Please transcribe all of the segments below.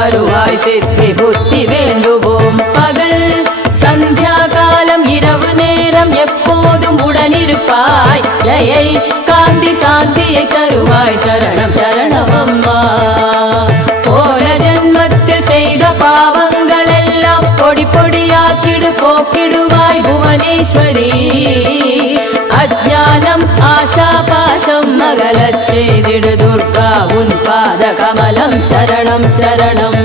வருவாய் சித்தி புத்தி வேண்டுவோம். பகல் சந்தியா காலம் இரவு நேரம் எப்போதும் உடனிருப்பாய். ஜெயை காந்தி சாந்தியை தருவாய். சரணம் சரணம் அம்மா. போன ஜன்மத்தில் செய்த பாவங்கள் எல்லாம் பொடி பொடியாக்கிடு போக்கிடுவாய் புவனேஸ்வரி. அஜ்ஞானம் ஆசா பாசம் மகளச் செய்திடு துர்கா உன் பாத கமலம். சரணம் சரணம்.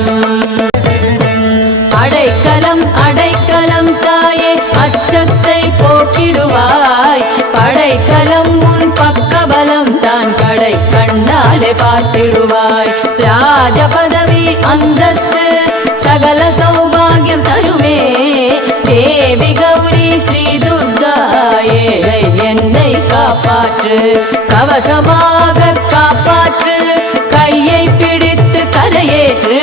அடைக்கலம் அடைக்கலம் தாயே அச்சத்தை போக்கிடுவாய். படைக்கலம் உன் பக்கபலம் தான் கடை கண்ணாலே பார்த்திடுவாய். ராஜ பதவி அந்தஸ்து சகல சௌபாகியம் தருமே. தேவி கௌரி ஸ்ரீ துர்கா ஏழை என்னை காப்பாற்று. கவசமாக காப்பாற்று. கையை பிடித்து கரையேற்று.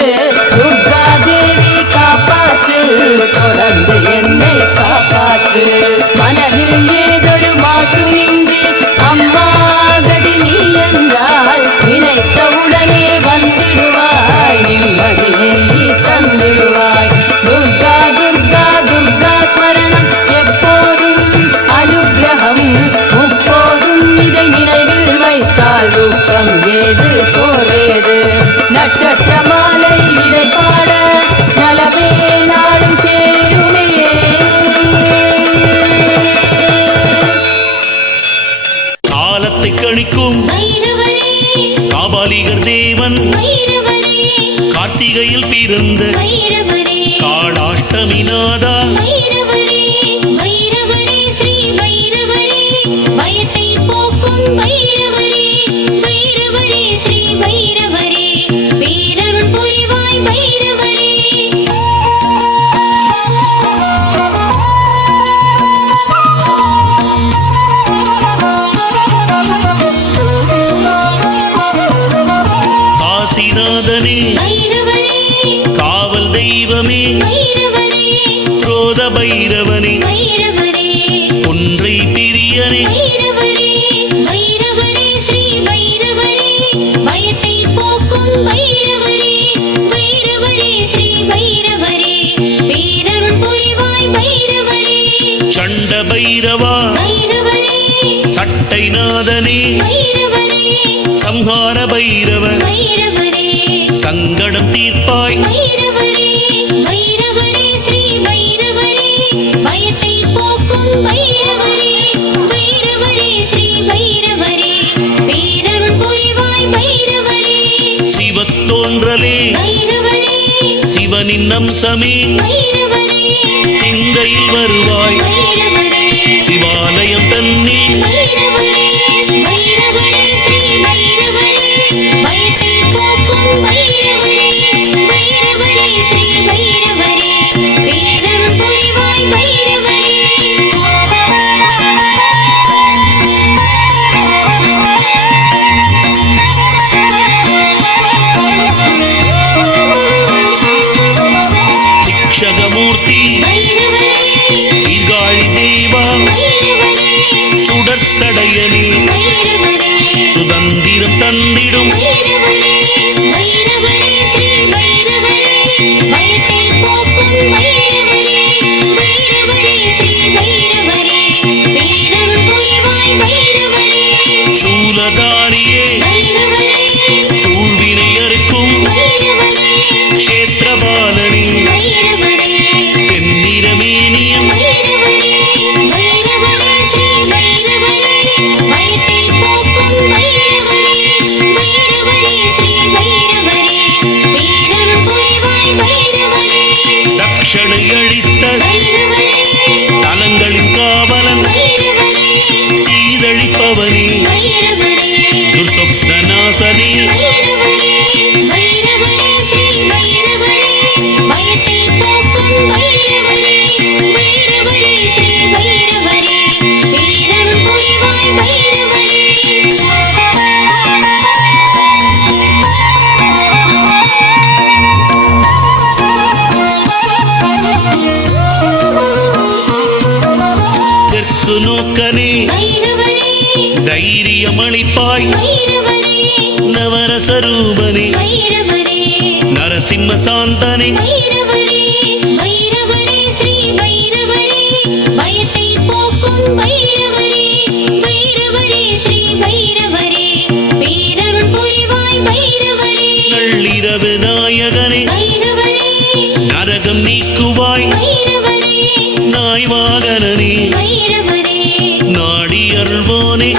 துர்கா தேவி காப்பாற்று. தொடர்ந்து என்னை காப்பாற்று. மனதில் ஏதொரு மாசுமின்றி அம்மா கதி நீ என்றால் நினைத்தவுடனே வந்திடுவாய். நிம்மதியை நீ தந்திடுவாய். துர்கா துர்கா துர்கா ஸ்மரணம் எப்போதும் அனுகிரகம். முப்போதும் இதை நினைவில் வைத்தால் துக்கம் ஏது சோர்வேது. நட்சத்திர மாலை இதை பாட நலமே நாளும் சேருமே. காலத்தை கணிக்கும் காபாலிகர் தேவன் கார்த்திகையில் பிறந்த காளாஷ்டமி நாதா. காசிநாதனே காவல் தெய்வமே குரோத பைரவனே ஒன்றை பிரியனே சண்ட பைரவா சட்டைநாதனே சம்ஹார பைரவன் சங்கடம் தீர்ப்பாய். சிவத்தோன்றலே சிவனின் அம்சமே சிந்தையில் வருவாய். சிவாலயம் தன்னில் சிக்ஷகமூர்த்தி சீர்காழி தேவா சுடற்சடையனே சுதந்திரம் தந்திடும் சூலதாரியே சூழ்வினை அறுக்கும் க்ஷேத்திரபாலனே செந்நிறமேனியம் தக்ஷணை அழித்த தலங்களின் காவலன் சீதழிப்பவனே துர்சொப்னநாசனே தெற்கு நோக்கனே தைரியமளிப்பாய். நவரசரூபனே பைரவரே நரசிம்ம சாந்தனே பைரவரே பைரவரே ஸ்ரீ பைரவரே பயத்தை போக்கும் பைரவரே பைரவரே ஸ்ரீ பைரவரே பேரருள் புரிவாய் பைரவரே நள்ளிரவு நாயகனே பைரவரே நரகம் நீக்குவாய் பைரவரே நாய் வாகனனே பைரவரே நாடி அருள்வோனே